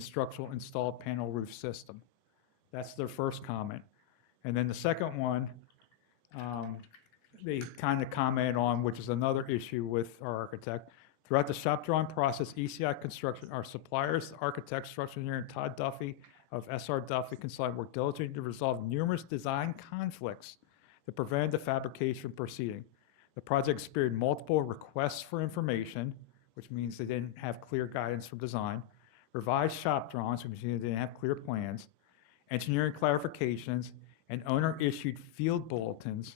the structural installed panel roof system. That's their first comment. And then the second one, they kind of commented on, which is another issue with our architect. Throughout the shop drawing process, ECI Construction, our suppliers, architect, structural engineer, and Todd Duffy of SR Duffy Consulting worked diligently to resolve numerous design conflicts that prevented the fabrication from proceeding. The project experienced multiple requests for information, which means they didn't have clear guidance from design, revised shop drawings, which means they didn't have clear plans, engineering clarifications, and owner-issued field bulletins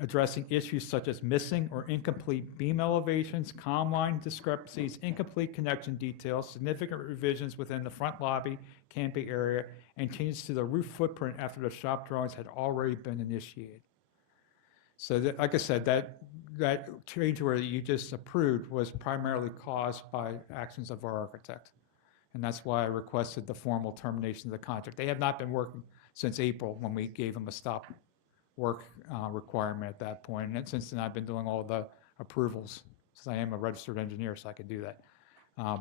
addressing issues such as missing or incomplete beam elevations, column line discrepancies, incomplete connection details, significant revisions within the front lobby, camping area, and changes to the roof footprint after the shop drawings had already been initiated. So that, like I said, that change order that you just approved was primarily caused by actions of our architect. And that's why I requested the formal termination of the contract. They have not been working since April when we gave them a stop work requirement at that point. And since then, I've been doing all the approvals, since I am a registered engineer, so I can do that.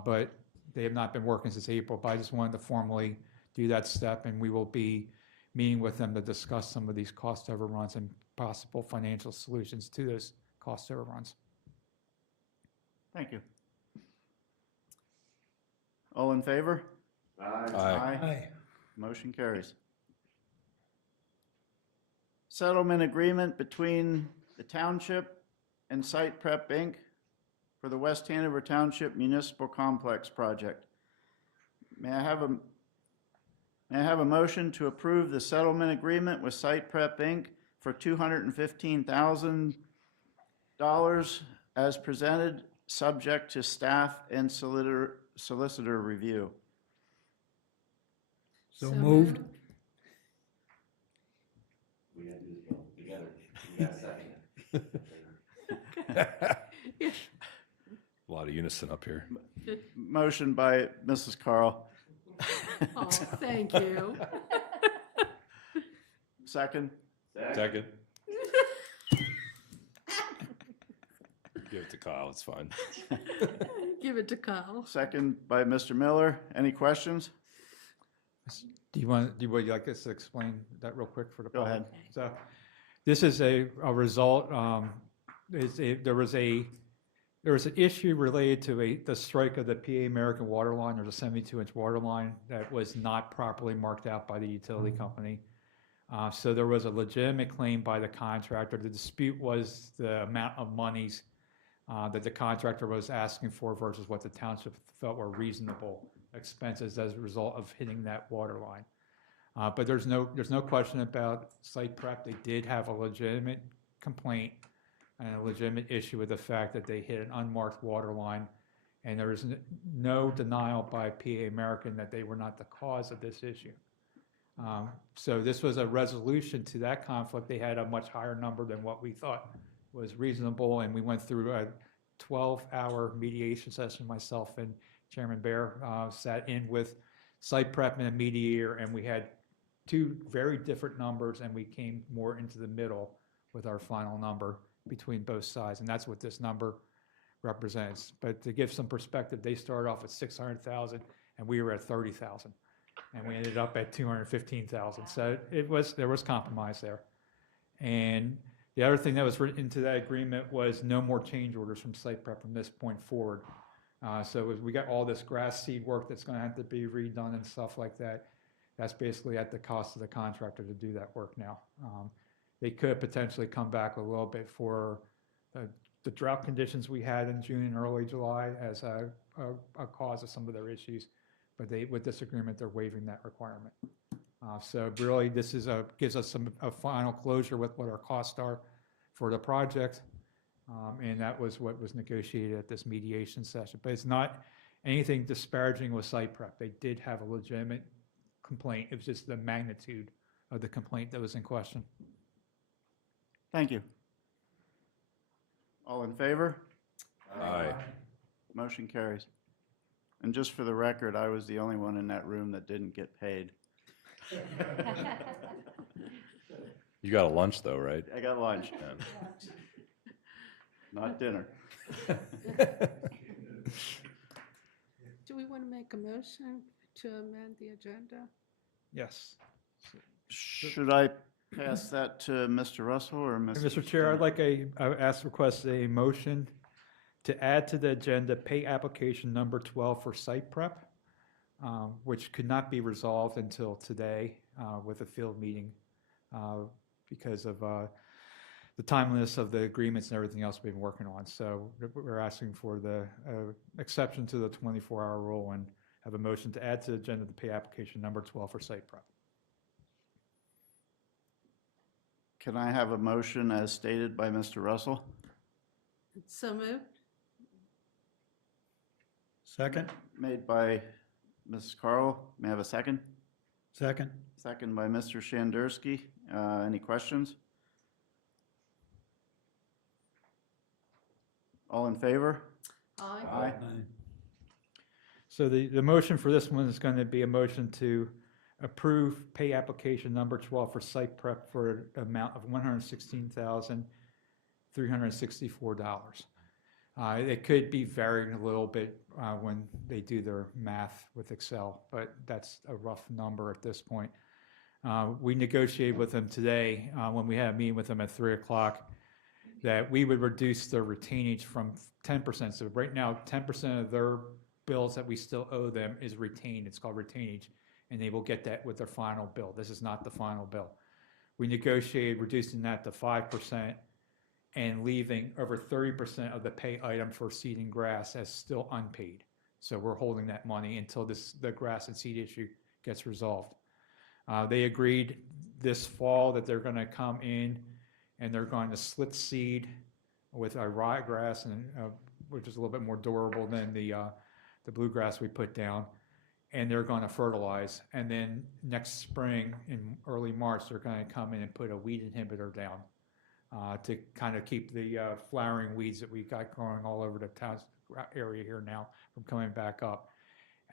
But they have not been working since April, but I just wanted to formally do that step, and we will be meeting with them to discuss some of these cost overruns and possible financial solutions to those cost overruns. Thank you. All in favor? Aye. Aye. Motion carries. Settlement agreement between the township and Site Prep Inc. for the West Hanover Township Municipal Complex project. May I have a motion to approve the settlement agreement with Site Prep Inc. for $215,000 as presented, subject to staff and solicitor review? So moved. We gotta do this together. You got a second. A lot of unison up here. Motion by Mrs. Carl. Oh, thank you. Second? Second. Give it to Kyle, it's fine. Give it to Kyle. Second by Mr. Miller. Any questions? Would you like us to explain that real quick for the Go public? ahead. So this is a result, there was an issue related to the strike of the PA American water line. There's a 72-inch water line that was not properly marked out by the utility company. So there was a legitimate claim by the contractor. The dispute was the amount of monies that the contractor was asking for versus what the township felt were reasonable expenses as a result of hitting that water line. But there's no question about Site Prep. They did have a legitimate complaint and a legitimate issue with the fact that they hit an unmarked water line, and there is no denial by PA American that they were not the cause of this issue. So this was a resolution to that conflict. They had a much higher number than what we thought was reasonable, and we went through a 12-hour mediation session. Myself and Chairman Bear sat in with Site Prep and a mediator, and we had two very different numbers, and we came more into the middle with our final number between both sides, and that's what this number represents. But to give some perspective, they started off at 600,000, and we were at 30,000, and we ended up at 215,000. So there was compromise there. And the other thing that was written into that agreement was no more change orders from Site Prep from this point forward. So we got all this grass seed work that's going to have to be redone and stuff like that. That's basically at the cost of the contractor to do that work now. They could potentially come back a little bit for the drought conditions we had in June and early July as a cause of some of their issues. But with this agreement, they're waiving that requirement. So really, this gives us a final closure with what our costs are for the project. And that was what was negotiated at this mediation session. But it's not anything disparaging with Site Prep. They did have a legitimate complaint. It was just the magnitude of the complaint that was in question. Thank you. All in favor? Aye. Motion carries. And just for the record, I was the only one in that room that didn't get paid. You got a lunch though, right? I got lunch, Yeah. not dinner. Do we want to make a motion to amend the agenda? Yes. Should I pass that to Mr. Russell or Mr.? Mr. Chair, request a motion to add to the agenda pay application number 12 for site prep, which could not be resolved until today with a field meeting because of the timeliness of the agreements and everything else we've been working on. So we're asking for the exception to the 24-hour rule and have a motion to add to the agenda the pay application number 12 for site prep. Can I have a motion as stated by Mr. Russell? So moved? Second? Made by Mrs. Carl. May I have a second? Second. Second by Mr. Shandersky. Any questions? All in favor? Aye. So the motion for this one is going to be a motion to approve pay application number 12 for site prep for an amount of $116,364. It could be varying a little bit when they do their math with Excel, but that's a rough number at this point. We negotiated with them today when we had a meeting with them at 3 o'clock that we would reduce their retainage from 10%. So right now, 10% of their bills that we still owe them is retained. It's called retainage, and they will get that with their final bill. This is not the final bill. We negotiated reducing that to 5% and leaving over 30% of the pay item for seed and grass as still unpaid. So we're holding that money until the grass and seed issue gets resolved. They agreed this fall that they're going to come in and they're going to split seed with our ryegrass, and which is a little bit more durable than the bluegrass we put down. And they're going to fertilize. And then next spring, in early March, they're going to come in and put a weed inhibitor down to kind of keep the flowering weeds that we got growing all over the town area here now from coming back up.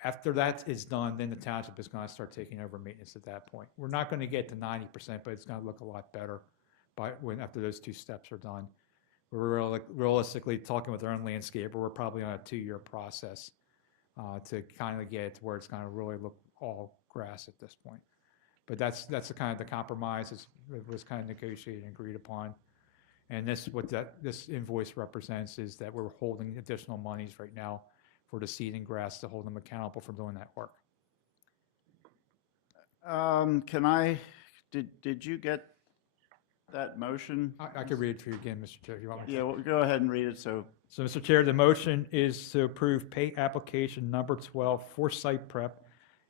After that is done, then the township is going to start taking over maintenance at that point. We're not going to get to 90%, but it's going to look a lot better after those two steps are done. We're realistically talking with our own landscaper. We're probably on a 2-year process to kind of get it to where it's going to really look all grass at this point. But that's the kind of the compromise it was kind of negotiated and agreed upon. And this invoice represents is that we're holding additional monies right now for the seed and grass to hold them accountable for doing that work. Did you get that motion? I could read it for you again, Mr. Chair. You want me to? Yeah, well, go ahead and read it. So So, Mr. Chair, the motion is to approve pay application number 12 for site prep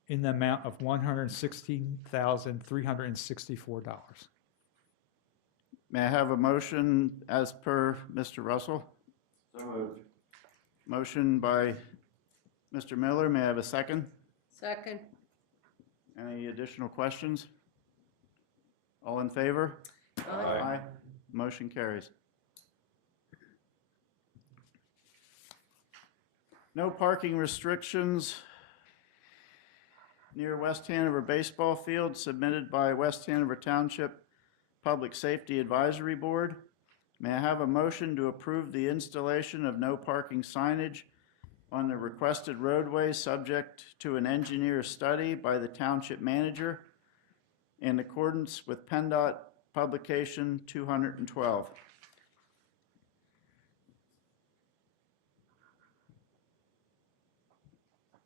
in the amount of $116,364. may I have a motion as per Mr. Russell? So moved. Motion by Mr. Miller. May I have a second? Second. Any additional questions? All in favor? Aye. Motion carries. No parking restrictions near West Hanover baseball field submitted by West Hanover Township Public Safety Advisory Board. May I have a motion to approve the installation of no parking signage on the requested roadway subject to an engineer study by the township manager in accordance with PennDOT Publication 212.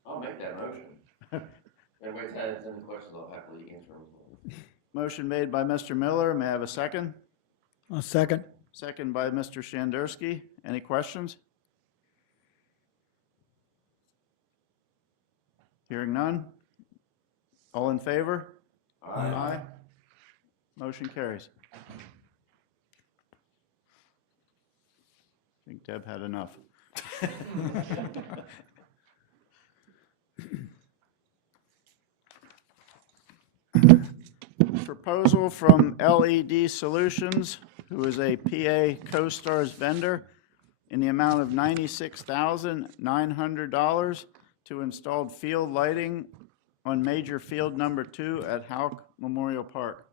I'll make that motion. Everybody's had any questions, I'll happily answer them. Motion made by Mr. Miller. May I have a second? A second. Second by Mr. Shandersky. Any questions? Hearing none. All in favor? Aye. Motion carries. I think Deb had enough. Proposal from LED Solutions, who is a PA CoStars vendor, in the amount of $96,900 to install field lighting on Major Field Number 2 at Houck Memorial Park.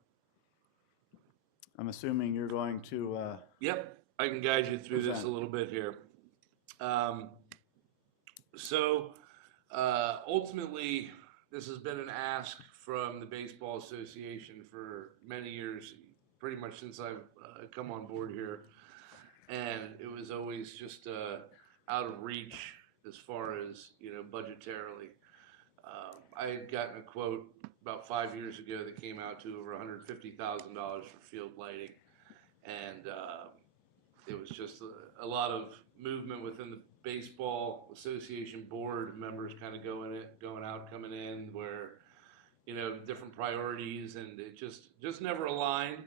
I'm assuming you're going to, Yep, I can guide you through this a little bit here. Ultimately, this has been an ask from the Baseball Association for many years, pretty much since I've come on board here. And it was always just out of reach as far as, budgetarily. I had gotten a quote about 5 years ago that came out to over $150,000 for field lighting. And it was just a lot of movement within the Baseball Association board, members kind of going out, coming in, where, different priorities, and it just never aligned.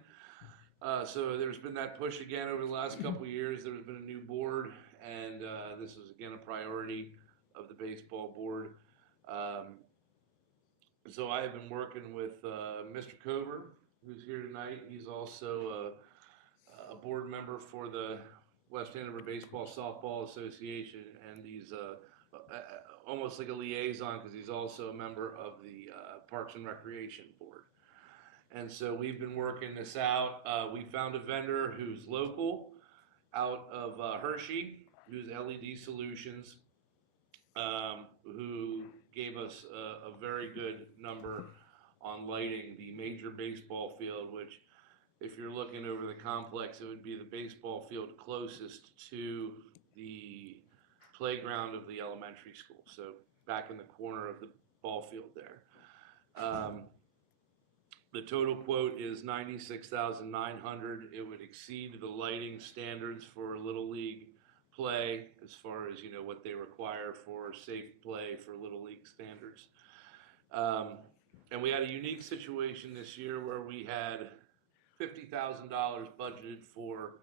So there's been that push again over the last couple of years. There's been a new board, and this is again a priority of the baseball board. So I have been working with Mr. Cover, who's here tonight. He's also a board member for the West Hanover Baseball Softball Association, and he's almost like a liaison because he's also a member of the Parks and Recreation Board. And so we've been working this out. We found a vendor who's local out of Hershey, who's LED Solutions, who gave us a very good number on lighting the major baseball field, which, if you're looking over the complex, it would be the baseball field closest to the playground of the elementary school. So back in the corner of the ball field there. The total quote is $96,900. It would exceed the lighting standards for Little League play as far as, what they require for safe play for Little League standards. And we had a unique situation this year where we had $50,000 budgeted for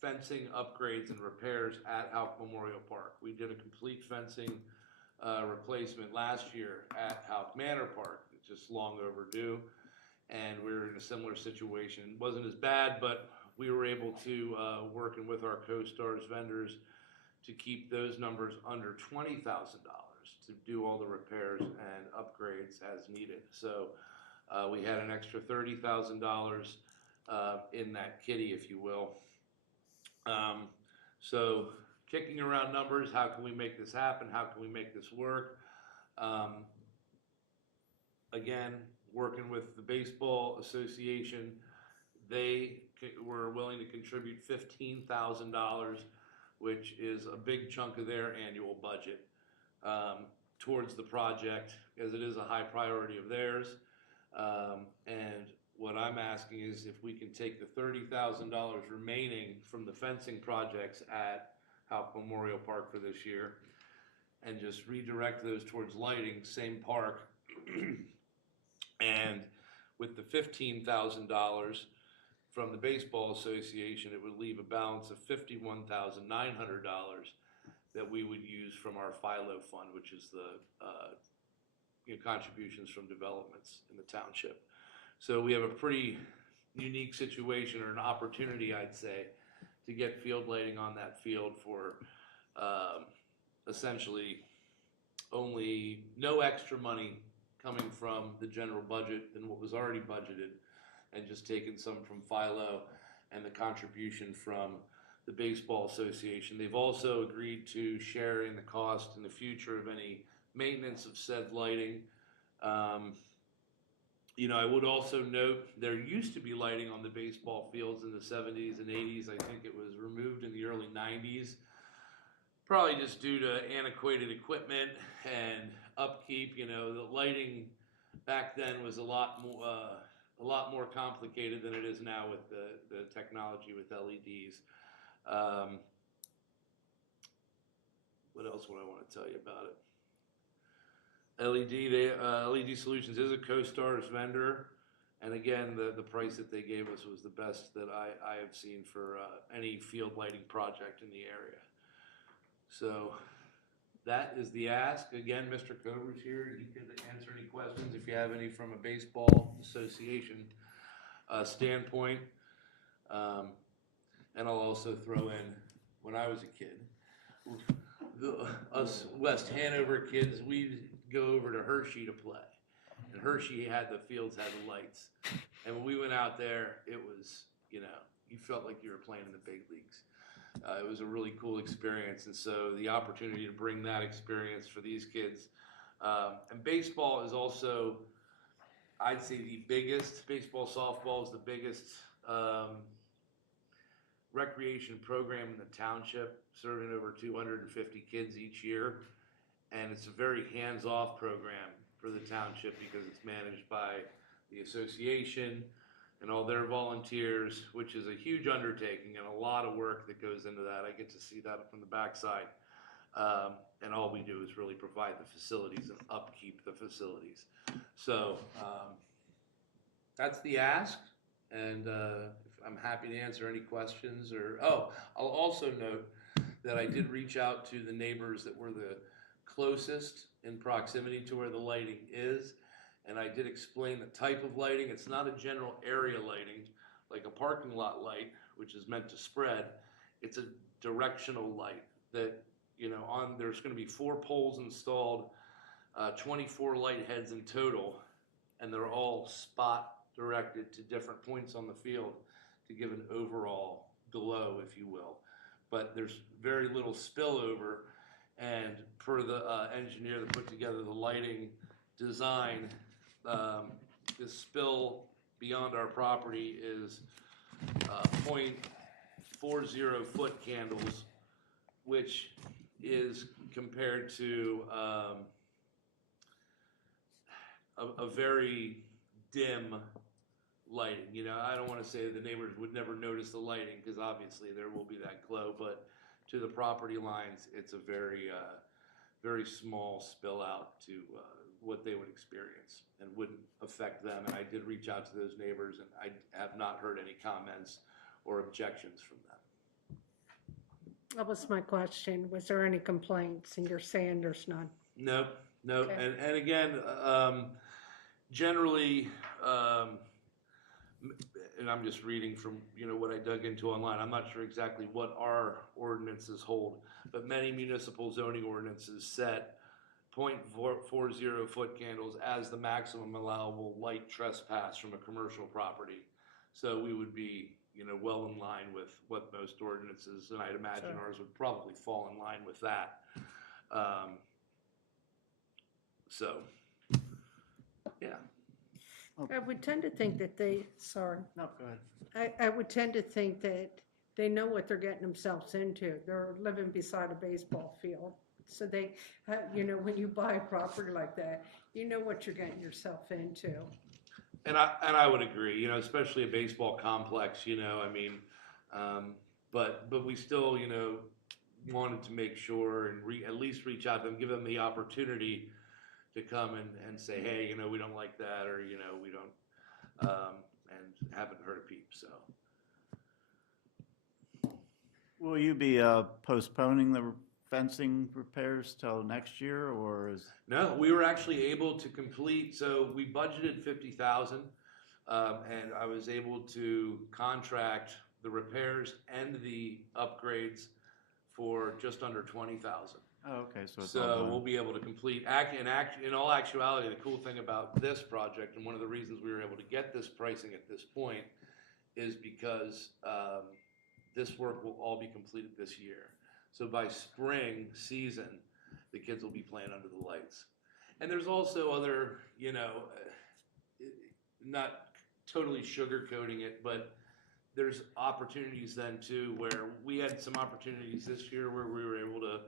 fencing upgrades and repairs at Houck Memorial Park. We did a complete fencing replacement last year at Houck Manor Park. It's just long overdue, and we were in a similar situation. It wasn't as bad, but we were able to, working with our co-stars vendors, to keep those numbers under $20,000 to do all the repairs and upgrades as needed. So we had an extra $30,000 in that kitty, if you will. So kicking around numbers, how can we make this happen? How can we make this work? Again, working with the Baseball Association, they were willing to contribute $15,000, which is a big chunk of their annual budget, towards the project, as it is a high priority of theirs. And what I'm asking is if we can take the $30,000 remaining from the fencing projects at Houck Memorial Park for this year and just redirect those towards lighting, same park. And with the $15,000 from the Baseball Association, it would leave a balance of $51,900 that we would use from our FILO fund, which is the contributions from developments in the township. So we have a pretty unique situation, or an opportunity, I'd say, to get field lighting on that field for essentially only no extra money coming from the general budget than what was already budgeted, and just taking some from FILO and the contribution from the Baseball Association. They've also agreed to share in the cost in the future of any maintenance of said lighting. I would also note there used to be lighting on the baseball fields in the 70s and 80s. I think it was removed in the early 90s, probably just due to antiquated equipment and upkeep. The lighting back then was a lot more complicated than it is now with the technology with LEDs. What else would I want to tell you about it? LED Solutions is a co-stars vendor, and again, the price that they gave us was the best that I have seen for any field lighting project in the area. So that is the ask. Again, Mr. Cover's here. He can answer any questions if you have any from a baseball association standpoint. And I'll also throw in, when I was a kid, us West Hanover kids, we'd go over to Hershey to play. And Hershey had the fields, had the lights. And when we went out there, it was, you felt like you were playing in the big leagues. It was a really cool experience, and so the opportunity to bring that experience for these kids. And baseball is also, I'd say, the biggest. Baseball, softball is the biggest recreation program in the township, serving over 250 kids each year. And it's a very hands-off program for the township because it's managed by the association and all their volunteers, which is a huge undertaking and a lot of work that goes into that. I get to see that from the backside. And all we do is really provide the facilities and upkeep the facilities. So that's the ask, and I'm happy to answer any questions. I'll also note that I did reach out to the neighbors that were the closest in proximity to where the lighting is, and I did explain the type of lighting. It's not a general area lighting like a parking lot light, which is meant to spread. It's a directional light that, there's going to be 4 poles installed, 24 light heads in total, and they're all spot directed to different points on the field to give an overall glow, if you will. But there's very little spillover, and per the engineer that put together the lighting design, the spill beyond our property is 0.40 foot candles, which is compared to a very dim lighting. I don't want to say the neighbors would never notice the lighting because obviously there will be that glow, but to the property lines, it's a very, very small spill out to what they would experience and wouldn't affect them. And I did reach out to those neighbors, and I have not heard any comments or objections from them. That was my question. Was there any complaints? And you're saying there's none. Nope. Okay. And again, generally, and I'm just reading from what I dug into online. I'm not sure exactly what our ordinances hold, but many municipal zoning ordinances set 0.40 foot candles as the maximum allowable light trespass from a commercial property. So we would be well in line with what most ordinances, and I'd imagine Sure. ours would probably fall in line with that. So, yeah. I would tend to think that No, go ahead. I would tend to think that they know what they're getting themselves into. They're living beside a baseball field. So they, when you buy a property like that, you know what you're getting yourself into. And I would agree, especially a baseball complex, but we still, wanted to make sure and at least reach out to them, give them the opportunity to come and say, hey, we don't like that, or, we don't, and haven't heard a peep, so. Will you be postponing the fencing repairs till next year, or is? No, we were actually able to complete, so we budgeted 50,000, and I was able to contract the repairs and the upgrades for just under 20,000. Oh, okay, so it's all So done. we'll be able to complete, in all actuality, the cool thing about this project, and one of the reasons we were able to get this pricing at this point, is because this work will all be completed this year. So by spring season, the kids will be playing under the lights. And there's also other, not totally sugarcoating it, but there's opportunities then too, where we had some opportunities this year where we were able to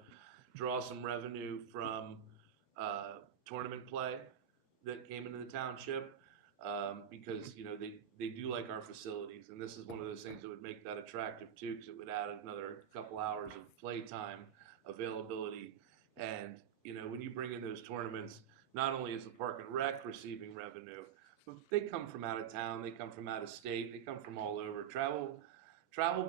draw some revenue from tournament play that came into the township, because they do like our facilities, and this is one of those things that would make that attractive too, because it would add another couple hours of playtime availability. And when you bring in those tournaments, not only is the Park and Rec receiving revenue, but they come from out of town, they come from out of state, they come from all over. Travel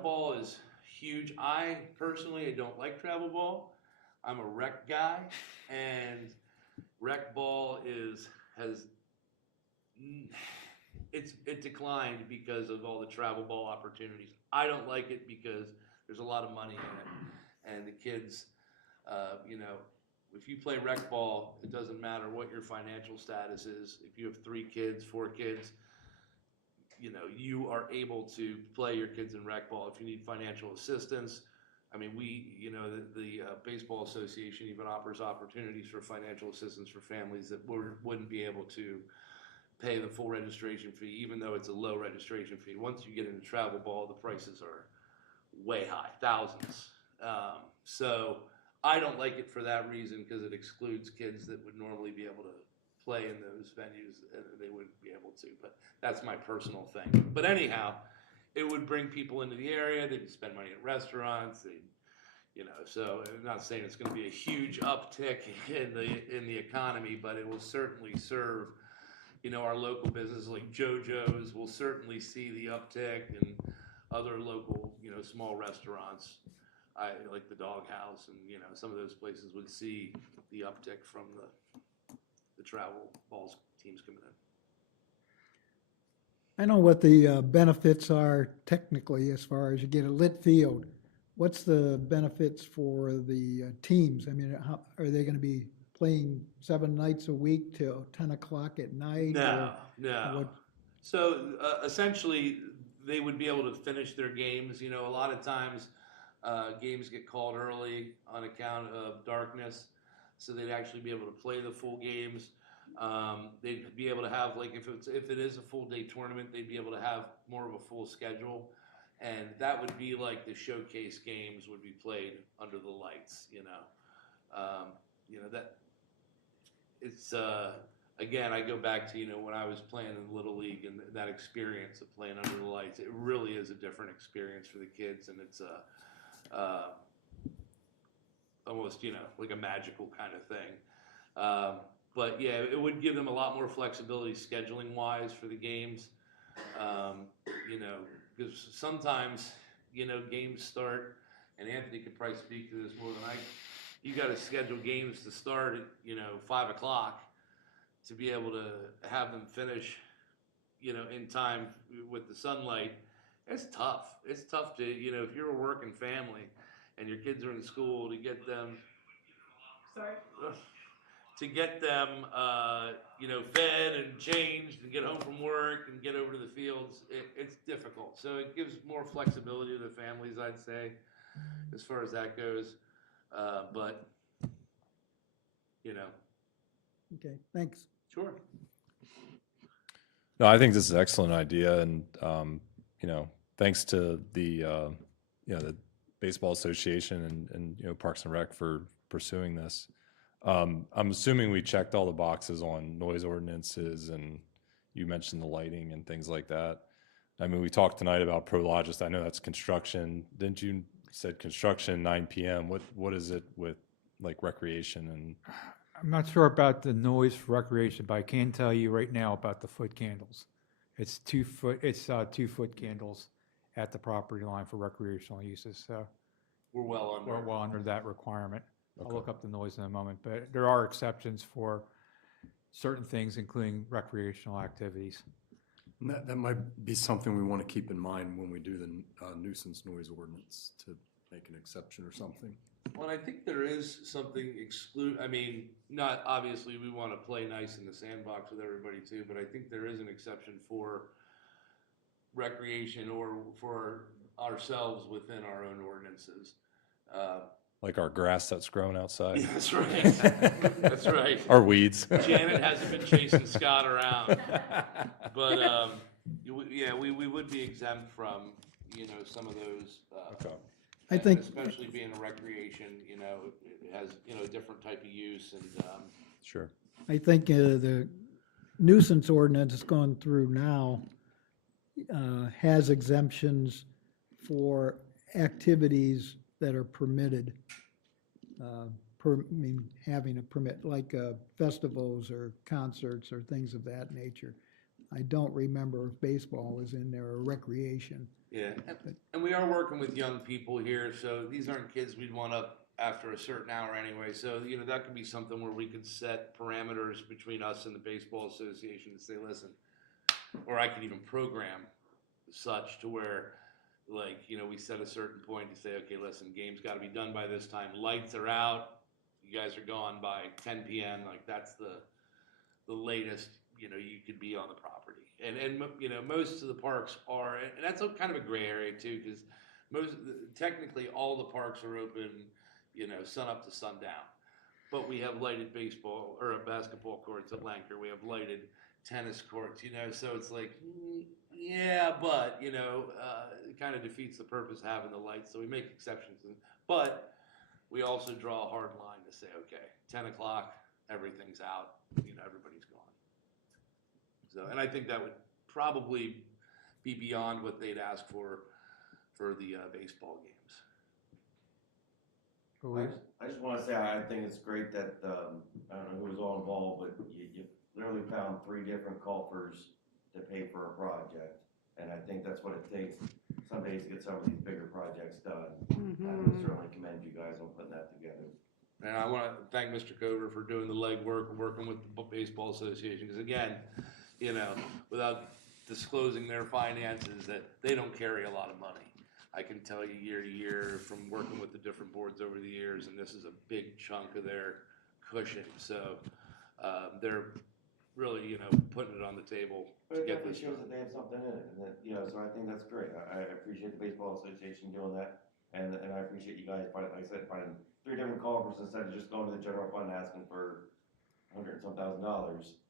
ball is huge. I personally don't like travel ball. I'm a rec guy, and rec ball it declined because of all the travel ball opportunities. I don't like it because there's a lot of money in it, and the kids, if you play rec ball, it doesn't matter what your financial status is. If you have 3 kids, 4 kids, you are able to play your kids in rec ball. If you need financial assistance, I mean, the Baseball Association even offers opportunities for financial assistance for families that wouldn't be able to pay the full registration fee, even though it's a low registration fee. Once you get into travel ball, the prices are way high, thousands. So I don't like it for that reason, because it excludes kids that would normally be able to play in those venues, and they wouldn't be able to. But that's my personal thing. But anyhow, it would bring people into the area. They'd spend money at restaurants. So I'm not saying it's going to be a huge uptick in the economy, but it will certainly serve, our local businesses like JoJo's will certainly see the uptick, and other local, small restaurants, like the Dog House, and some of those places would see the uptick from the travel balls teams coming in. I know what the benefits are technically as far as you get a lit field. What's the benefits for the teams? I mean, how, are they gonna be playing 7 nights a week till 10 o'clock at night? No, or no. what- So essentially, they would be able to finish their games. A lot of times games get called early on account of darkness, so they'd actually be able to play the full games. They'd be able to have, like, if it is a full day tournament, they'd be able to have more of a full schedule, and that would be like the showcase games would be played under the lights. That it's again, I go back to when I was playing in Little League, and that experience of playing under the lights. It really is a different experience for the kids, and it's almost like a magical kind of thing. But yeah, it would give them a lot more flexibility scheduling wise for the games. Because sometimes games start, and Anthony could probably speak to this more than I. You got to schedule games to start at 5 o'clock to be able to have them finish in time with the sunlight. It's tough. It's tough to if you're a working family and your kids are in school, to get them. Sorry. To get them, fed and changed and get home from work and get over to the fields, it's difficult. So it gives more flexibility to the families, I'd say, as far as that goes. But, Okay, thanks. Sure. No, I think this is an excellent idea, and thanks to the the Baseball Association and Parks and Rec for pursuing this. I'm assuming we checked all the boxes on noise ordinances, and you mentioned the lighting and things like that. I mean, we talked tonight about Prologis. I know that's construction. Didn't you said construction 9 p.m.? What is it with like recreation and? I'm not sure about the noise for recreation, but I can tell you right now about the foot candles. It's 2 foot. It's 2 foot candles at the property line for recreational uses. So We're well under. we're well under that requirement. Okay. I'll look up the noise in a moment, but there are exceptions for certain things, including recreational activities. And that might be something we want to keep in mind when we do the nuisance noise ordinance, to make an exception or something. Well, I think there is something not obviously we want to play nice in the sandbox with everybody too, but I think there is an exception for recreation or for ourselves within our own ordinances. Like our grass that's growing outside. Yeah, that's right. That's right. Our weeds. Janet hasn't been chasing Scott around, but we would be exempt from some of those. Okay. I think, especially being a recreation, it has a different type of use, and Sure. I think the nuisance ordinance that's going through now has exemptions for activities that are permitted. Having a permit, like festivals or concerts or things of that nature. I don't remember if baseball was in there or recreation. yeah, and we are working with young people here, so these aren't kids we'd want up after a certain hour anyway. So that could be something where we could set parameters between us and the Baseball Association to say, listen, or I could even program such to where, like, we set a certain point to say, okay, listen, game's got to be done by this time. Lights are out. You guys are gone by 10 p.m. Like, that's the latest, you could be on the property. And most of the parks are, and that's kind of a gray area too, because technically all the parks are open, you know, sun up to sundown. But we have lighted baseball or basketball courts at Lanker. We have lighted tennis courts, you know, so it's like, yeah, but, you know, it kind of defeats the purpose of having the lights. So we make exceptions. But we also draw a hard line to say, okay, 10 o'clock, everything's out, you know, everybody's gone. So, and I think that would probably be beyond what they'd ask for the baseball games. I just wanna say, I think it's great that, I don't know who was all involved, but you literally found 3 different culprits to pay for a project. And I think that's what it takes some days to get some of these bigger projects done. I would certainly commend you guys on putting that together. And I want to thank Mr. Cover for doing the legwork and working with the Baseball Association. Because again, you know, without disclosing their finances, that they don't carry a lot of money. I can tell you year to year from working with the different boards over the years, and this is a big chunk of their cushion. So they're really, you know, putting it on the table But to it get definitely this. shows that they have something in it, and that, you know, so I think that's great. I appreciate the Baseball Association doing that, and I appreciate you guys finding, like I said, finding 3 different culprits instead of just going to the general fund and asking for $100-some thousand.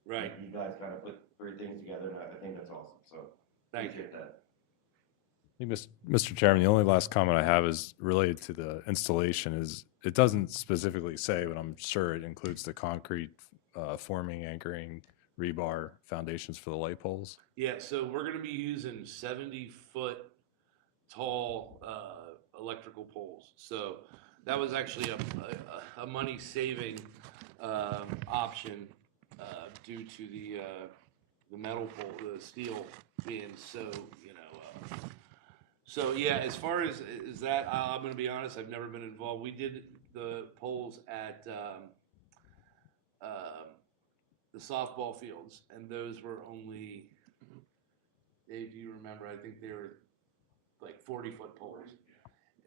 Right. You guys kind of put 3 things together, and I think that's awesome, so. Thank you. Appreciate that. I think, Mr. Chairman, the only last comment I have is related to the installation. Is it doesn't specifically say, but I'm sure it includes the concrete forming, anchoring, rebar foundations for the light poles. Yeah, so we're going to be using 70-foot tall electrical poles. So that was actually a money-saving option due to the metal pole, the steel being so, you know. So yeah, as far as that, I'm going to be honest, I've never been involved. We did the poles at the softball fields, and those were only, Dave, do you remember? I think they were like 40-foot poles.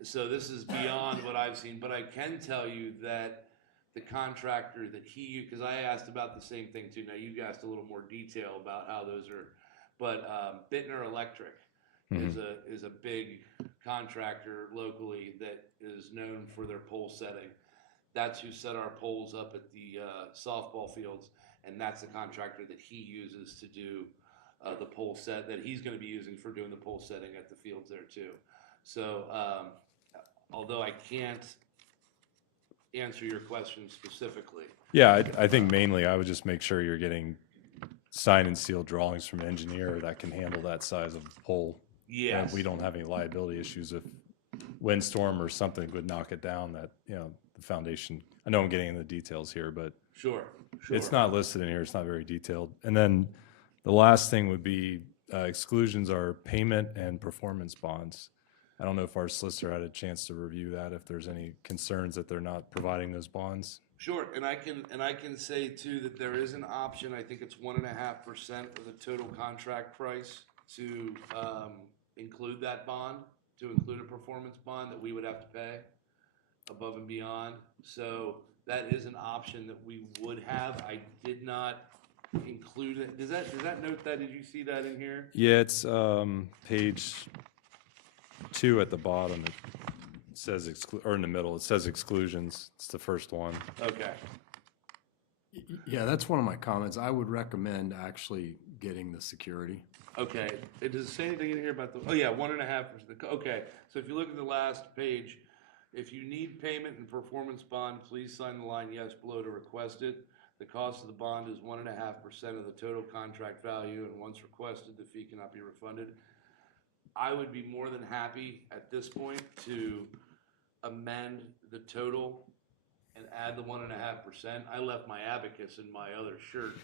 So this is beyond what I've seen, but I can tell you that the contractor that because I asked about the same thing too. Now you asked a little more detail about how those are, but Bittner Electric is a big contractor locally that is known for their pole setting. That's who set our poles up at the softball fields, and that's the contractor that he uses to do the pole set that he's going to be using for doing the pole setting at the fields there too. So although I can't answer your question specifically. Yeah, I think mainly I would just make sure you're getting signed and sealed drawings from an engineer that can handle that size of pole. Yes. And we don't have any liability issues if windstorm or something would knock it down, that, you know, the foundation. I know I'm getting into the details here, but Sure. it's not listed in here. It's not very detailed. And then the last thing would be exclusions are payment and performance bonds. I don't know if our solicitor had a chance to review that, if there's any concerns that they're not providing those bonds. Sure, and I can say too that there is an option. I think it's 1.5% of the total contract price to include that bond, to include a performance bond that we would have to pay above and beyond. So that is an option that we would have. I did not include it. Does that note that? Did you see that in here? Yeah, it's page 2 at the bottom. It says or in the middle, it says exclusions. It's the first one. Okay. Yeah, that's one of my comments. I would recommend actually getting the security. Okay, it does say anything in here about the, oh yeah, 1.5%. Okay, so if you look at the last page, if you need payment and performance bond, please sign the line yes below to request it. The cost of the bond is 1.5% of the total contract value, and once requested, the fee cannot be refunded. I would be more than happy at this point to amend the total and add the 1.5%. I left my abacus in my other shirt.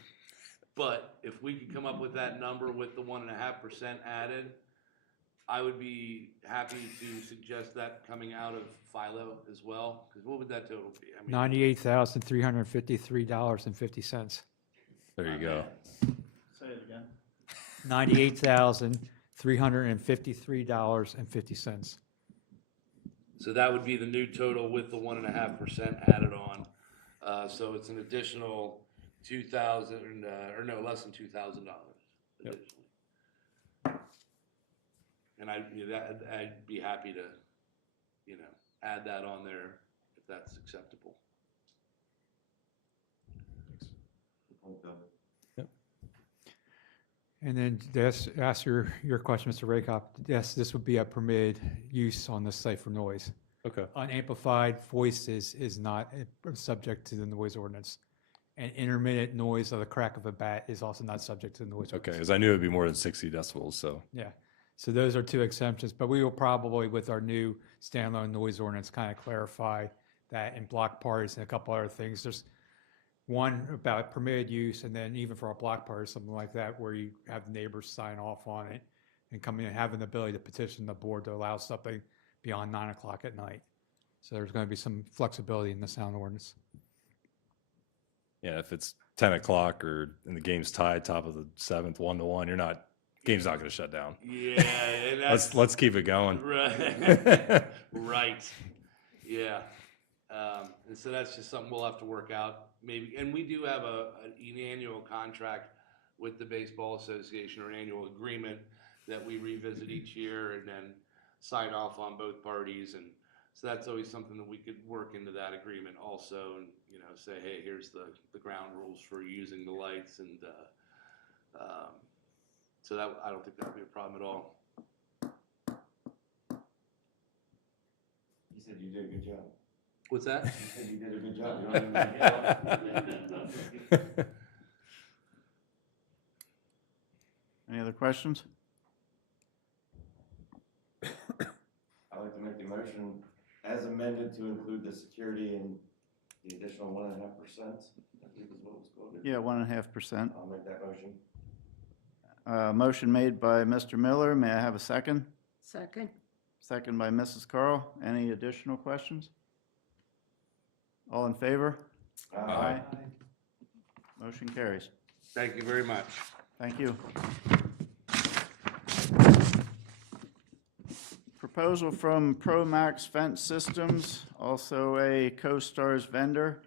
But if we could come up with that number with the 1.5% added, I would be happy to suggest that coming out of Philo as well. Because what would that total be? I mean, $98,353.50. There you go. Say it again. $98,353.50. so that would be the new total with the 1.5% added on. So it's an additional $2,000, or no, less than $2,000. Yep. And I'd be happy to, you know, add that on there if that's acceptable. And then to ask your question, Mr. Rakop, yes, this would be a permitted use on the site for noise. Okay. Unamplified voice is not subject to the noise ordinance. And intermittent noise of the crack of a bat is also not subject to the noise Okay, ordinance. because I knew it'd be more than 60 decibels, so. Yeah, so those are two exemptions, but we will probably, with our new standalone noise ordinance, kind of clarify that in block parties and a couple other things. There's one about permitted use, and then even for a block party, something like that, where you have neighbors sign off on it and come in and have an ability to petition the board to allow something beyond 9 o'clock at night. So there's going to be some flexibility in the sound ordinance. Yeah, if it's 10 o'clock or and the game's tied, top of the seventh, 1-1, game's not going to shut down. Yeah, and that's Let's keep it going. right. Right. Yeah. And so that's just something we'll have to work out maybe. And we do have an annual contract with the Baseball Association, or an annual agreement that we revisit each year and then sign off on both parties. And so that's always something that we could work into that agreement also, and say, hey, here's the ground rules for using the lights, and so that I don't think that would be a problem at all. You said you did a good job. What's that? You said you did a good job. You don't even need to get up. Any other questions? I'd like to make the motion as amended to include the security and the additional 1.5%, I believe is what was quoted. Yeah, 1.5%. I'll make that motion. Motion made by Mr. Miller. May I have a second? Second. Second by Mrs. Carl. Any additional questions? All in favor? Aye. Motion carries. Thank you very much. Thank you. Proposal from ProMax Fence Systems, also a CoStarz vendor,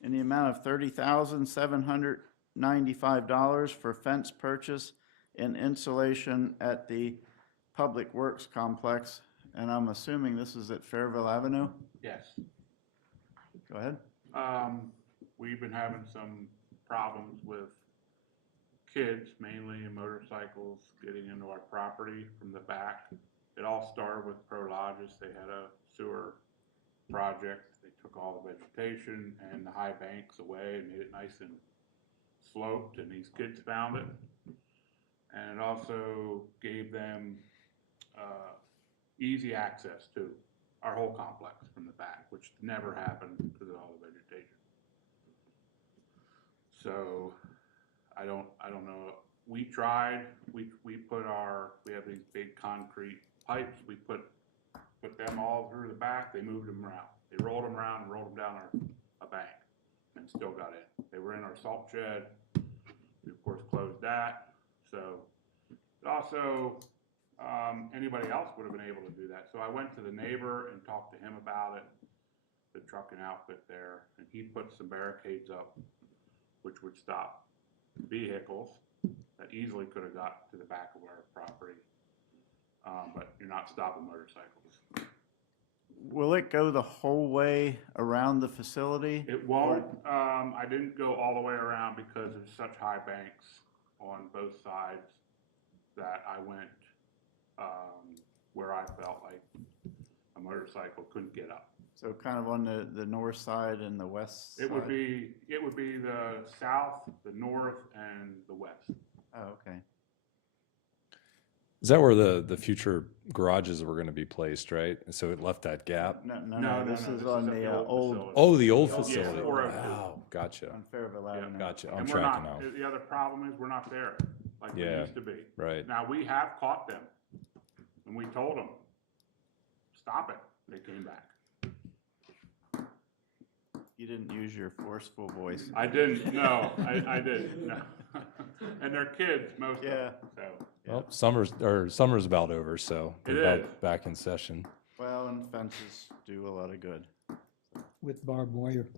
in the amount of $30,795 for fence purchase and installation at the Public Works Complex. And I'm assuming this is at Fairville Avenue? Yes. Go ahead. We've been having some problems with kids, mainly in motorcycles, getting into our property from the back. It all started with Prologis. They had a sewer project. They took all the vegetation and the high banks away and made it nice and sloped, and these kids found it. And it also gave them easy access to our whole complex from the back, which never happened because of all the vegetation. So I don't know. We tried. We have these big concrete pipes. We put them all through the back. They moved them around. They rolled them around and rolled them down a bank, and still got in. They were in our salt shed. We of course closed that. So also anybody else would have been able to do that. So I went to the neighbor and talked to him about it, the trucking outfit there, and he put some barricades up, which would stop vehicles that easily could have got to the back of our property, but you're not stopping motorcycles. Will it go the whole way around the facility? It won't. I didn't go all the way around because there's such high banks on both sides that I went where I felt like a motorcycle couldn't get up. So kind of on the north side and the west side? It would be the south, the north, and the west. Oh, okay. Is that where the future garages were going to be placed, right? And so it left that gap? No, this is at on the old, facility. Oh, the old Yeah, facility. 402. Wow, gotcha. on Fairville Avenue. Gotcha. I'm And we're tracking not, now. the other problem is we're not there like we Yeah. used to be. Right. Now, we have caught them, and we told them, stop it. They came back. You didn't use your forceful voice. I didn't, no, I didn't, no. And they're kids, most of Yeah. them, so. Well, summer's about over, so It we're is. back in session. Well, and fences do a lot of good. With barbed wire.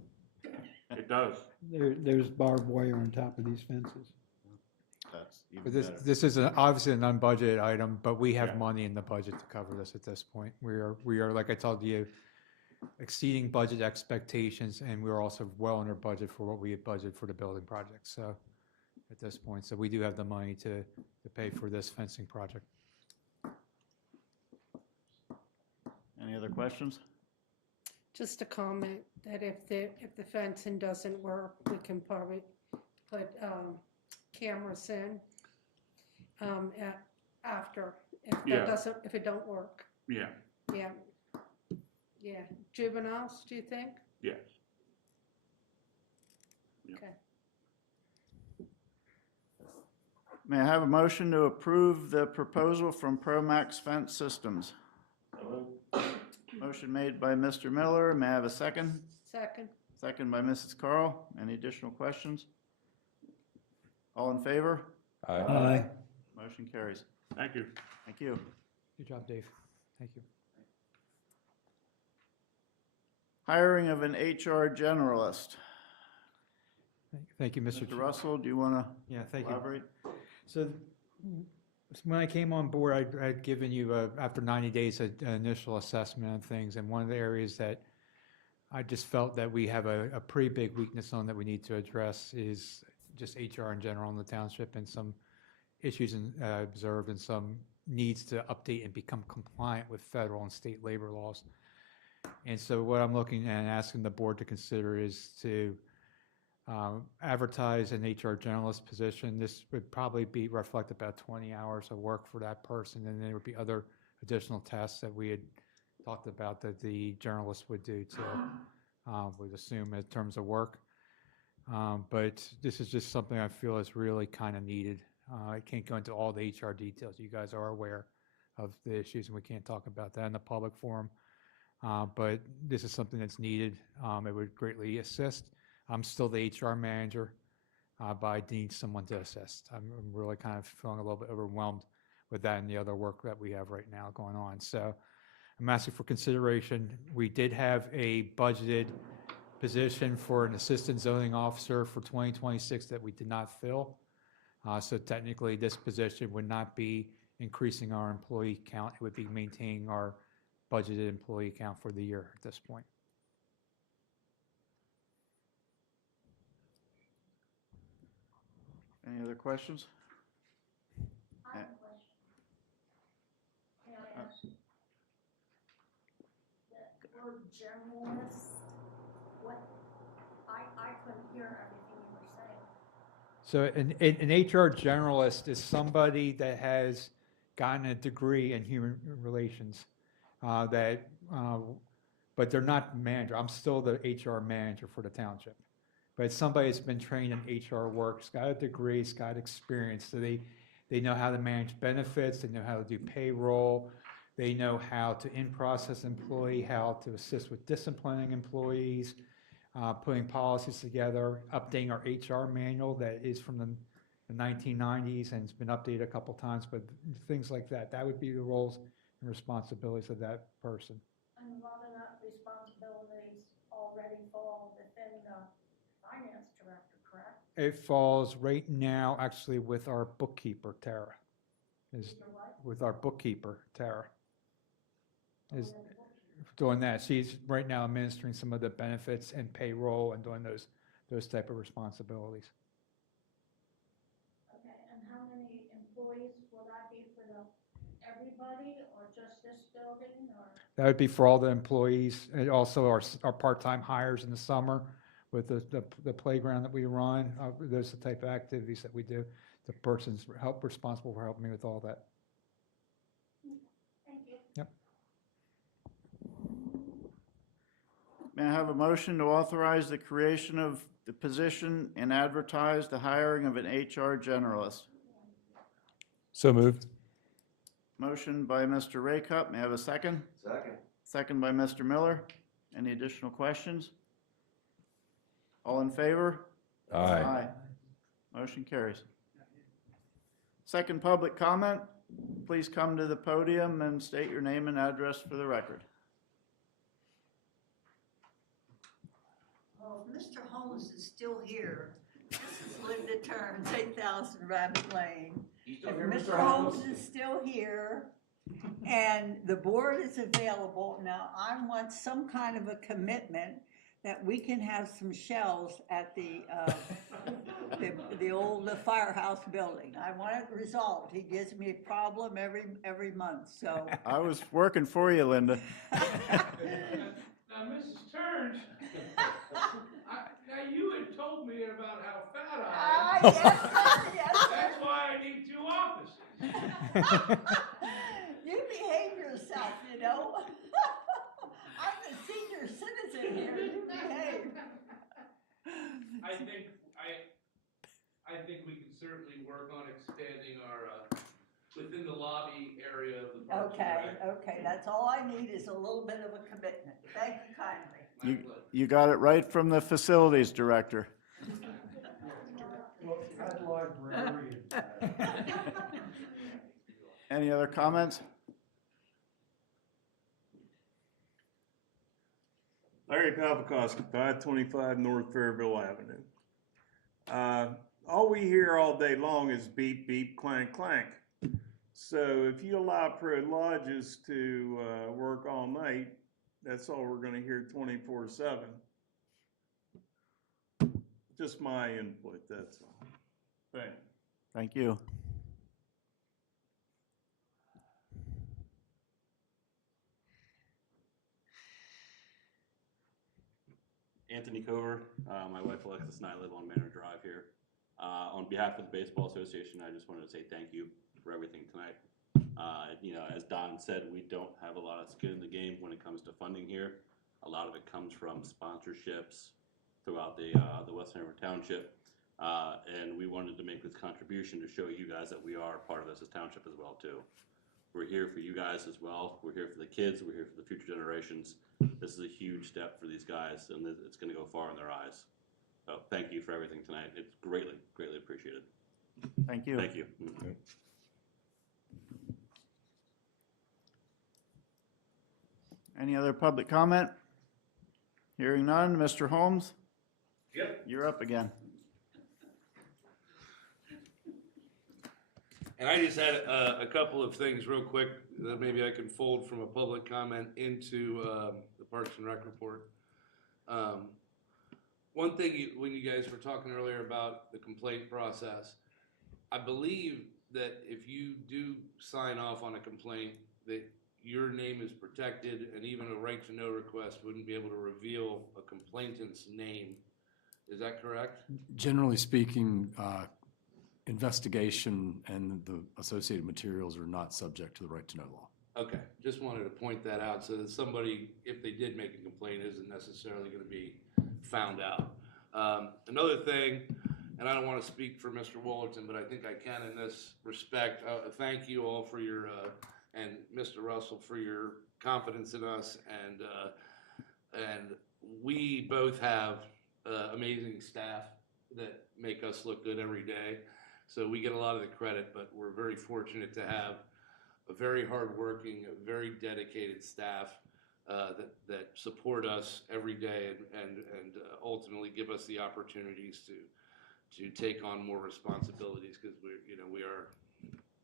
It does. There's barbed wire on top of these fences. that's even But this, better. this is obviously an unbudgeted item, but we have Yeah. money in the budget to cover this at this point. We are, like I told you, exceeding budget expectations, and we're also well under budget for what we had budgeted for the building project, so, at this point, so we do have the money to pay for this fencing project. Any other questions? Just a comment that if the fencing doesn't work, we can probably put, cameras in, after, Yeah. if it don't work. Yeah, Yeah. Yeah. Juveniles, do you think? yes. Yeah. Okay. May I have a motion to approve the proposal from Promax Fence Systems? Motion made by Mr. Miller. May I have a second? Second. Second by Mrs. Carl. Any additional questions? All in favor? Aye. Aye. Motion carries. Thank you. Thank you. Good job, Dave. Thank you. Hiring of an HR generalist. Thank you, Mr. Mr. Russell, do you want to Yeah, thank you. elaborate? So when I came on board, I'd given you, after 90 days, an initial assessment of things. And one of the areas that I just felt that we have a pretty big weakness on that we need to address is just HR in general in the township, and some issues observed, and some needs to update and become compliant with federal and state labor laws. And so what I'm looking and asking the board to consider is to advertise an HR generalist position. This would probably reflect about 20 hours of work for that person, and there would be other additional tasks that we had talked about that the journalist would do to, would assume in terms of work. But this is just something I feel is really kind of needed. I can't go into all the HR details. You guys are aware of the issues, and we can't talk about that in the public forum. But this is something that's needed. It would greatly assist. I'm still the HR manager, but I need someone to assist. I'm really kind of feeling a little bit overwhelmed with that and the other work that we have right now going on. So I'm asking for consideration. We did have a budgeted position for an assistant zoning officer for 2026 that we did not fill. So technically, this position would not be increasing our employee count. It would be maintaining our budgeted employee count for the year at this point. Any other questions? I have a question. May I ask? The word generalist, what, I couldn't hear everything you were saying. So an HR generalist is somebody that has gotten a degree in human relations, but they're not manager. I'm still the HR manager for the township. But it's somebody that's been trained in HR work, has got a degree, has got experience. So they know how to manage benefits, they know how to do payroll, they know how to in-process employee, how to assist with disciplining employees, putting policies together, updating our HR manual that is from the 1990s and it's been updated a couple times, but things like that. That would be the roles and responsibilities of that person. And a lot of that responsibilities already fall within the finance director, correct? It falls right now actually with our bookkeeper, Tara. Is Your what? with our bookkeeper, Tara. Is Oh, the bookkeeper. doing that. She's right now administering some of the benefits and payroll and doing those type of responsibilities. Okay, and how many employees will that be for everybody or just this building or? That would be for all the employees and also our part-time hires in the summer with the playground that we run. Those are the type of activities that we do. The person's responsible for helping me with all that. Thank you. Yep. May I have a motion to authorize the creation of the position and advertise the hiring of an HR generalist? So moved. Motion by Mr. Raycup. May I have a second? Second. Second by Mr. Miller. Any additional questions? All in favor? Aye. Motion carries. Second public comment. Please come to the podium and state your name and address for the record. Well, if Mr. Holmes is still here, this is Linda Returns, 8,000 Rabbit Lane. East If of Mr. Holmes is still here and the board is available, now I want some kind of a commitment that we can have some shells at the old firehouse building. I want it resolved. He gives me a problem every month, so. I was working for you, Linda. Now, Mrs. Turns, now you had told me about how fat I am. Yes, sir, yes, sir. That's why I need 2 offices. You behave yourself, you know? I'm a senior citizen here, you behave. I think we can certainly work on expanding our, within the lobby area of the Parks and Rec. Okay, that's all I need is a little bit of a commitment. Thank you kindly. My pleasure. You got it right from the facilities director. Any other comments? Larry Papakowski, 525 North Fairville Avenue. All we hear all day long is beep, beep, clank, clank. So if you allow pro lodges to work all night, that's all we're going to hear 24/7. Just my input, that's all. Thanks. Thank you. Anthony Cover, my wife Alexis and I live on Manor Drive here. On behalf of the Baseball Association, I just wanted to say thank you for everything tonight. As Don said, we don't have a lot of skin in the game when it comes to funding here. A lot of it comes from sponsorships throughout the West Hanover Township. And we wanted to make this contribution to show you guys that we are part of this township as well too. We're here for you guys as well. We're here for the kids. We're here for the future generations. This is a huge step for these guys, and it's going to go far in their eyes. So thank you for everything tonight. It's greatly, greatly appreciated. Thank you. Thank you. Any other public comment? Hearing none. Mr. Holmes? Yep. You're up again. And I just had a couple of things real quick that maybe I can fold from a public comment into the Parks and Rec report. One thing, when you guys were talking earlier about the complaint process, I believe that if you do sign off on a complaint, that your name is protected, and even a right to know request wouldn't be able to reveal a complainant's name. Is that correct? Generally speaking, investigation and the associated materials are not subject to the right to know law. Okay, just wanted to point that out so that somebody, if they did make a complaint, isn't necessarily going to be found out. Another thing, and I don't want to speak for Mr. Wollerton, but I think I can in this respect. Thank you all for your, and Mr. Russell for your confidence in us, and we both have amazing staff that make us look good every day. So we get a lot of the credit, but we're very fortunate to have a very hardworking, a very dedicated staff that support us every day and ultimately give us the opportunities to take on more responsibilities, because we are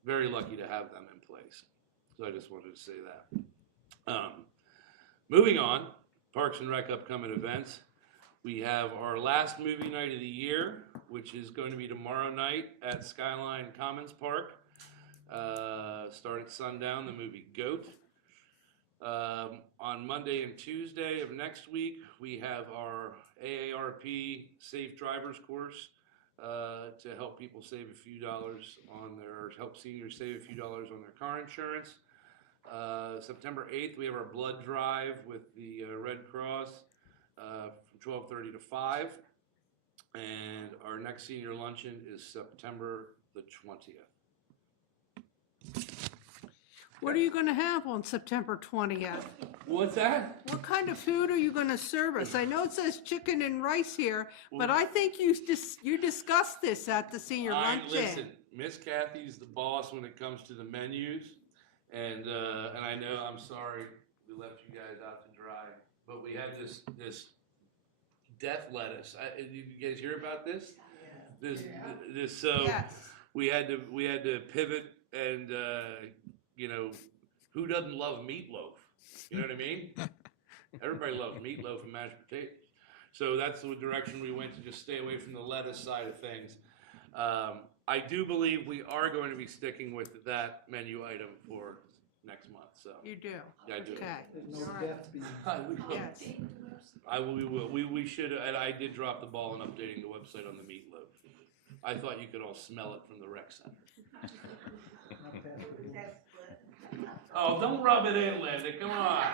very lucky to have them in place. So I just wanted to say that. Moving on, Parks and Rec upcoming events. We have our last movie night of the year, which is going to be tomorrow night at Skyline Commons Park. Start at sundown, the movie Goat. On Monday and Tuesday of next week, we have our AARP Safe Drivers course to help people save a few dollars help seniors save a few dollars on their car insurance. September 8th, we have our blood drive with the Red Cross from 12:30 to 5. And our next senior luncheon is September the 20th. What are you going to have on September 20th? What's that? What kind of food are you going to serve us? I know it says chicken and rice here, but I think you discussed this at the senior luncheon. Listen, Miss Kathy's the boss when it comes to the menus, and I know, I'm sorry we left you guys out to dry, but we have this death lettuce. Did you guys hear about this? So Yes. we had to pivot and, you know, who doesn't love meatloaf? You know what I mean? Everybody loves meatloaf and mashed potatoes. So that's the direction we went, to just stay away from the lettuce side of things. I do believe we are going to be sticking with that menu item for next month, so. You do? Yeah, I do. Okay. There's All no right. death being. Yes. We will. We should, and I did drop the ball in updating the website on the meatloaf. I thought you could all smell it from the rec center. Oh, don't rub it in, Linda, come on.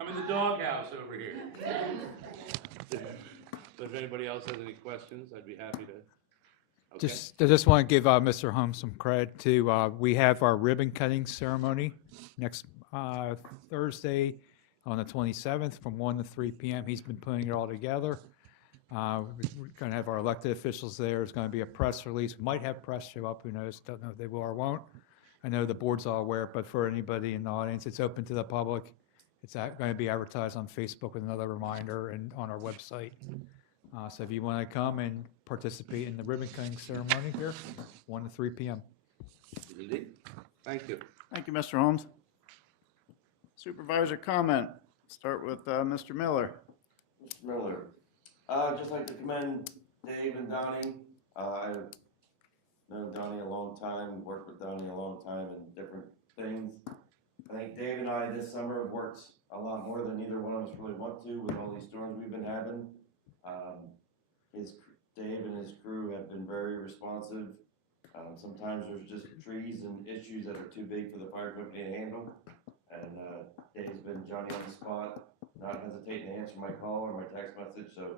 I'm in the doghouse over here. So if anybody else has any questions, I'd be happy to. Okay. I just want to give Mr. Holmes some credit too. We have our ribbon cutting ceremony next Thursday on the 27th from 1 to 3 p.m. He's been putting it all together. We're going to have our elected officials there. There's going to be a press release. We might have press show up. Who knows? Don't know if they will or won't. I know the board's all aware, but for anybody in the audience, it's open to the public. It's going to be advertised on Facebook with another reminder and on our website. So if you want to come and participate in the ribbon cutting ceremony here, 1 to 3 p.m. Indeed. Thank you. Thank you, Mr. Holmes. Supervisor comment. Start with Mr. Miller. Mr. Miller, I'd just like to commend Dave and Donnie. I've known Donnie a long time, worked with Donnie a long time in different things. I think Dave and I this summer have worked a lot more than either one of us really want to with all these storms we've been having. Dave and his crew have been very responsive. Sometimes there's just trees and issues that are too big for the fire company to handle. And Dave's been Johnny on the spot, not hesitating to answer my call or my text message, so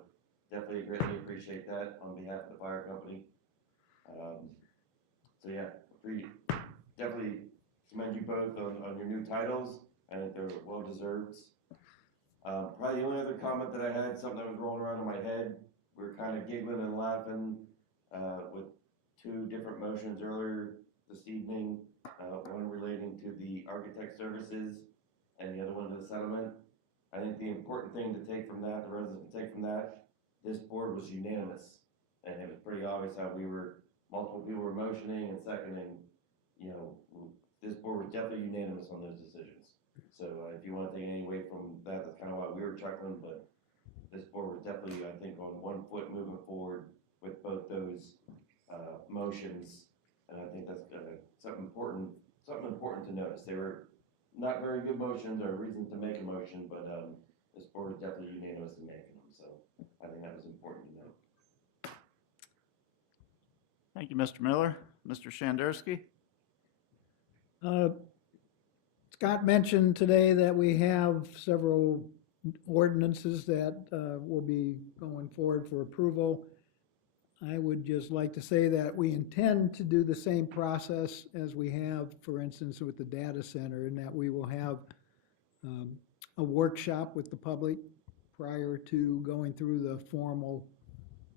definitely greatly appreciate that on behalf of the fire company. So yeah, definitely commend you both on your new titles. I think they're well deserved. Probably the only other comment that I had, something that was rolling around in my head, we were kind of giggling and laughing with two different motions earlier this evening, one relating to the architect services and the other one to the settlement. I think the important thing to take from that, the residents to take from that, this board was unanimous. And it was pretty obvious how multiple people were motioning and seconding, you know, this board was definitely unanimous on those decisions. So if you want to take any away from that, that's kind of why we were chuckling, but this board was definitely, I think, on one foot moving forward with both those motions. And I think that's something important to notice. They were not very good motions or reasons to make a motion, but this board was definitely unanimous in making them. So I think that was important to note. Thank you, Mr. Miller. Mr. Shandersky. Scott mentioned today that we have several ordinances that will be going forward for approval. I would just like to say that we intend to do the same process as we have, for instance, with the data center, and that we will have a workshop with the public prior to going through the formal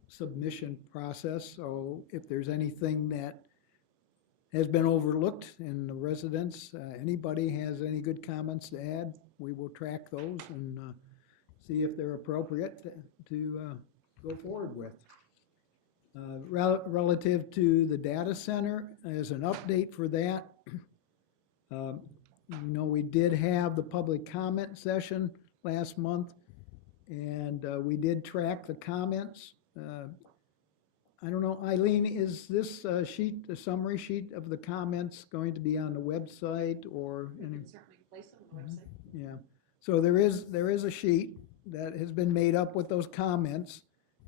submission process. So if there's anything that has been overlooked in the residents, anybody has any good comments to add, we will track those and see if they're appropriate to go forward with. Relative to the data center, as an update for that, you know, we did have the public comment session last month, and we did track the comments. I don't know, Eileen, is this sheet, the summary sheet of the comments, going to be on the website or any? Certainly place them on the website. Yeah, so there is a sheet that has been made up with those comments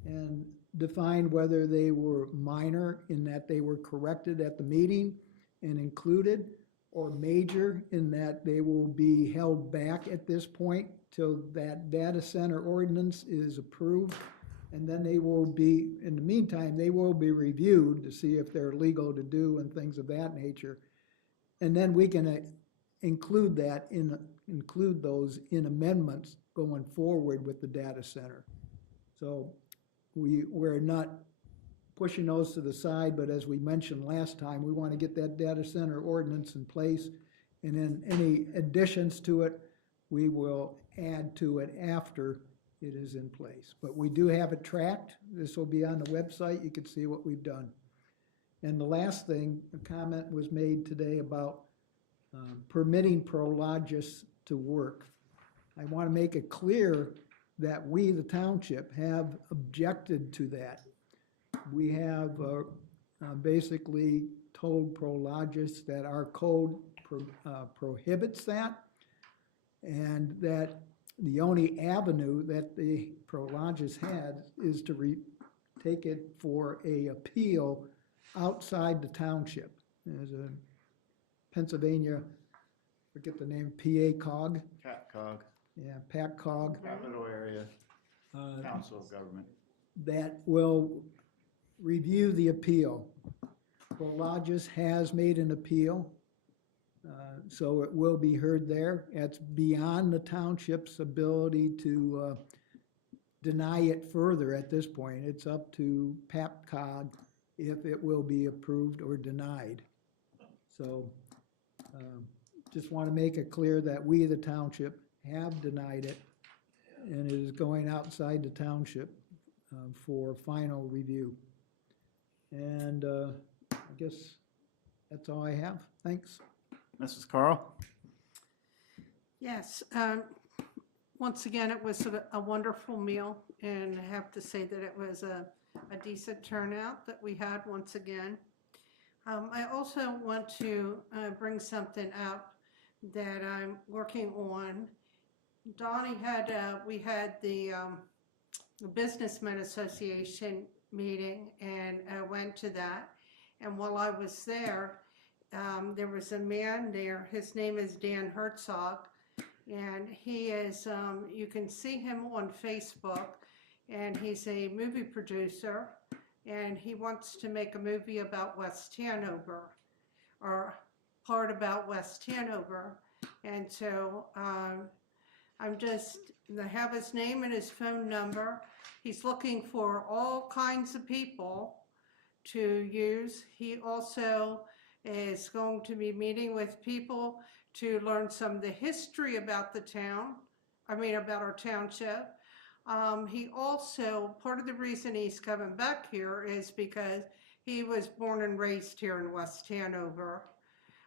and defined whether they were minor in that they were corrected at the meeting and included, or major in that they will be held back at this point till that data center ordinance is approved. And then they will be, in the meantime, they will be reviewed to see if they're legal to do and things of that nature. And then we can include those in amendments going forward with the data center. So we're not pushing those to the side, but as we mentioned last time, we want to get that data center ordinance in place, and then any additions to it, we will add to it after it is in place. But we do have it tracked. This will be on the website. You can see what we've done. And the last thing, a comment was made today about permitting Prologis to work. I want to make it clear that we, the township, have objected to that. We have basically told Prologis that our code prohibits that, and that the only avenue that the Prologis had is to take it for a appeal outside the township. There's a Pennsylvania, forget the name, PACOG, CAPCOG, yeah, PACOG, Capital Area Council of Government. that will review the appeal. Prologis has made an appeal, so it will be heard there. It's beyond the township's ability to deny it further at this point. It's up to PAPCOG if it will be approved or denied. So just want to make it clear that we, the township, have denied it, and it is going outside the township for final review. And I guess that's all I have. Thanks. Mrs. Carl? Yes, once again, it was a wonderful meal, and I have to say that it was a decent turnout that we had once again. I also want to bring something up that I'm working on. Donnie we had the Businessmen Association meeting, and I went to that. And while I was there, there was a man there. His name is Dan Herzog, and he is, you can see him on Facebook, and he's a movie producer, and he wants to make a movie about West Hanover, or part about West Hanover. And so I have his name and his phone number. He's looking for all kinds of people to use. He also is going to be meeting with people to learn some of the history about the town, about our township. He also, part of the reason he's coming back here is because he was born and raised here in West Hanover.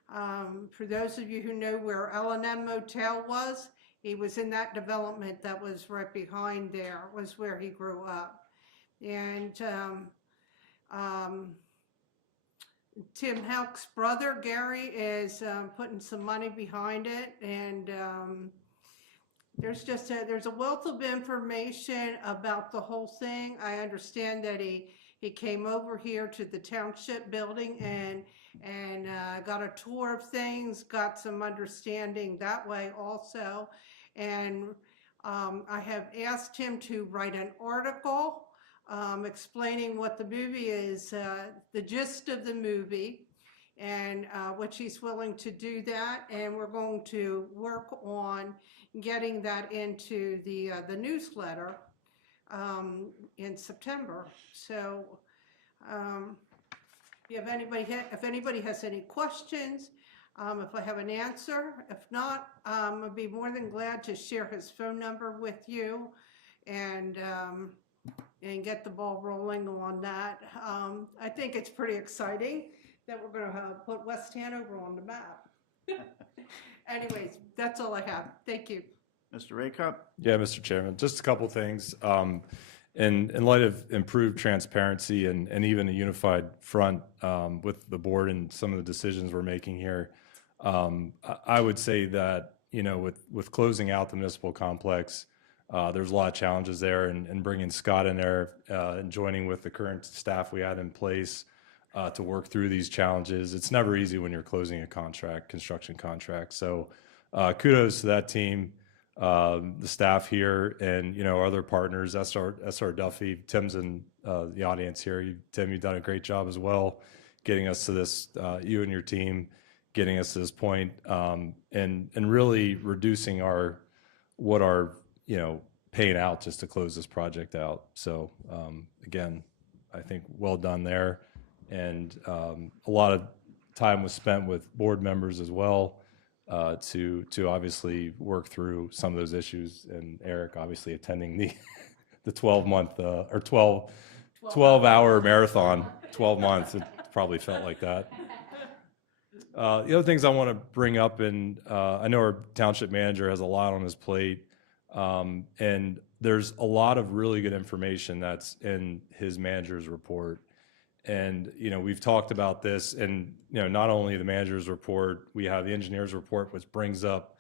For those of you who know where L&M Motel was, he was in that development that was right behind there, was where he grew up. And Tim Helk's brother, Gary, is putting some money behind it. And there's a wealth of information about the whole thing. I understand that he came over here to the township building and got a tour of things, got some understanding that way also. And I have asked him to write an article explaining what the movie is, the gist of the movie, and which he's willing to do that. And we're going to work on getting that into the newsletter in September. So if anybody has any questions, if I have an answer, if not, I'd be more than glad to share his phone number with you and get the ball rolling on that. I think it's pretty exciting that we're going to put West Hanover on the map. Anyways, that's all I have. Thank you. Mr. Raycup? Yeah, Mr. Chairman, just a couple things. In light of improved transparency and even a unified front with the board and some of the decisions we're making here, I would say that, with closing out the municipal complex, there's a lot of challenges there, and bringing Scott in there and joining with the current staff we had in place to work through these challenges. It's never easy when you're closing a construction contract. So kudos to that team. The staff here and our other partners, SR Duffy, Tim's in the audience here. Tim, you've done a great job as well, getting us to this. You and your team getting us to this point, and really reducing what our paying out just to close this project out. So again, I think well done there, and a lot of time was spent with board members as well. to obviously work through some of those issues. And Eric obviously attending the 12-month or 12-hour marathon, 12 months. It probably felt like that. The other things I want to bring up, and I know our township manager has a lot on his plate, and there's a lot of really good information that's in his manager's report. And, we've talked about this, and, not only the manager's report, we have the engineer's report, which brings up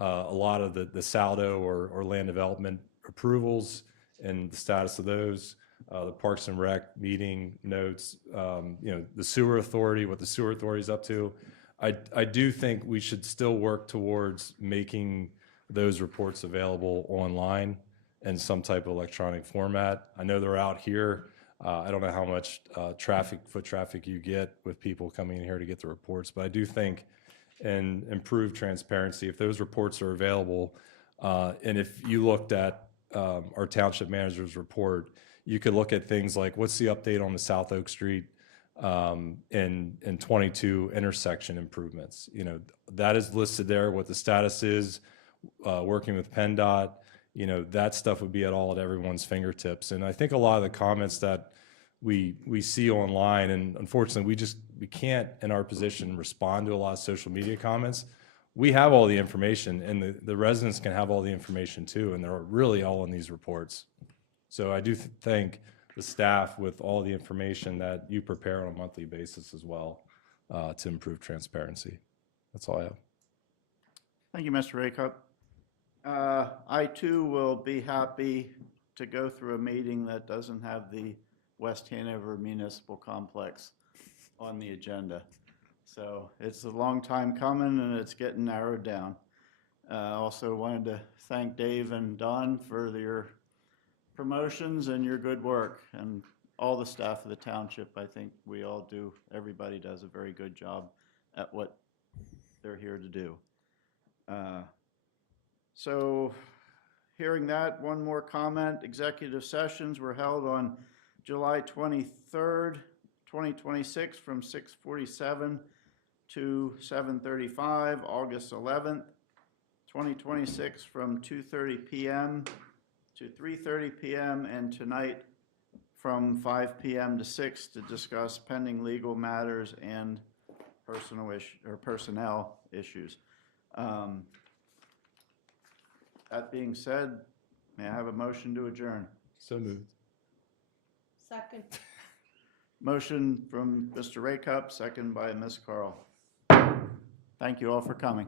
a lot of the saldo or land development approvals and the status of those, the Parks and Rec meeting notes, the sewer authority, what the sewer authority is up to. I do think we should still work towards making those reports available online in some type of electronic format. I know they're out here. I don't know how much foot traffic you get with people coming in here to get the reports, but I do think in improved transparency, if those reports are available, and if you looked at our township manager's report, you could look at things like what's the update on the South Oak Street and 22 intersection improvements. That is listed there, what the status is, working with PennDOT. That stuff would be at everyone's fingertips. And I think a lot of the comments that we see online, and unfortunately we can't in our position respond to a lot of social media comments. We have all the information, and the residents can have all the information too, and they're really all in these reports. So I do thank the staff with all the information that you prepare on a monthly basis as well to improve transparency. That's all I have. Thank you, Mr. Rakup. I too will be happy to go through a meeting that doesn't have the West Hanover Municipal Complex on the agenda. So it's a long time coming, and it's getting narrowed down. Also wanted to thank Dave and Don for your promotions and your good work, and all the staff of the township. I think we all do, everybody does a very good job at what they're here to do. So hearing that, one more comment. Executive sessions were held on July 23rd, 2026 from 6:47 to 7:35, August 11th, 2026 from 2:30 p.m. to 3:30 p.m. and tonight from 5 p.m. to 6 to discuss pending legal matters and personnel issues. That being said, may I have a motion to adjourn? So moved. Second. Motion from Mr. Rakup, second by Ms. Carl. Thank you all for coming.